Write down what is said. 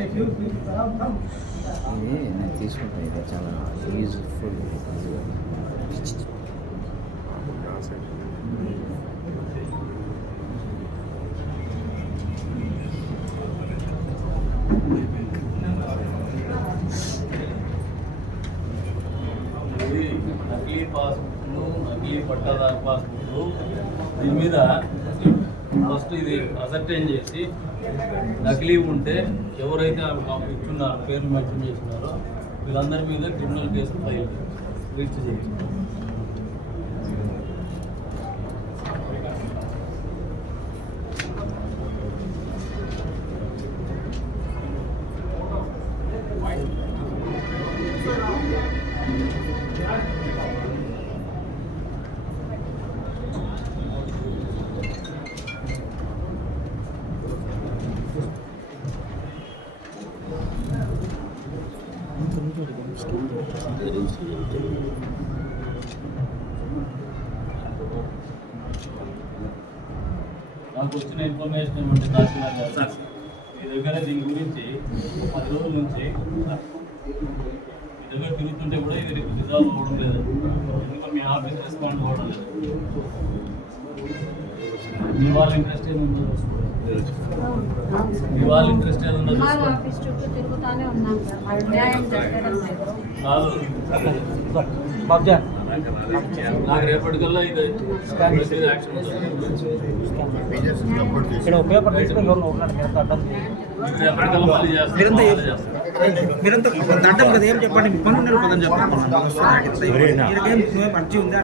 ఇది నేను తీసుకుంటాను ఇది చాలా యూజ్ఫుల్ ఇది నకిలీ పాస్బుక్లు నకిలీ పట్టాదారు పాస్బుక్లు దీని మీద ఫస్ట్ ఇది అసర్టైన్ చేసి నకిలీ ఉంటే ఎవరైతే ఆ ఇచ్చున్నారో పేర్లు మెన్షన్ చేస్తున్నారో వీళ్ళందరి మీద క్రిమినల్ కేసు ఫైల్ రిజిస్టర్ చేయించారు నాకు వచ్చిన ఇన్ఫర్మేషన్ ఏమంటే తహసీల్దార్ గారు. మీ దగ్గర దీని గురించి పది రోజుల నుంచి మీ దగ్గర తిరుగుతుంటే కూడా ఇది రిజాల్వ్ అవ్వడం లేదు. ఎందుకంటే మీ ఆఫీస్ రెస్పాండ్ అవ్వడం లేదు. మీ వాళ్ళ ఇంట్రెస్ట్ ఏముందో మీ వాళ్ళ ఇంట్రెస్ట్ ఏముందో మా చూసుకోండి. నాకు రేపటికల్లా ఇది ఇక్కడ రేపటికల్లా మళ్ళీ చేస్తాను మీరంతా దండం కదా ఏం చెప్పండి మీ పదం చెప్పండి అర్జీ ఉందా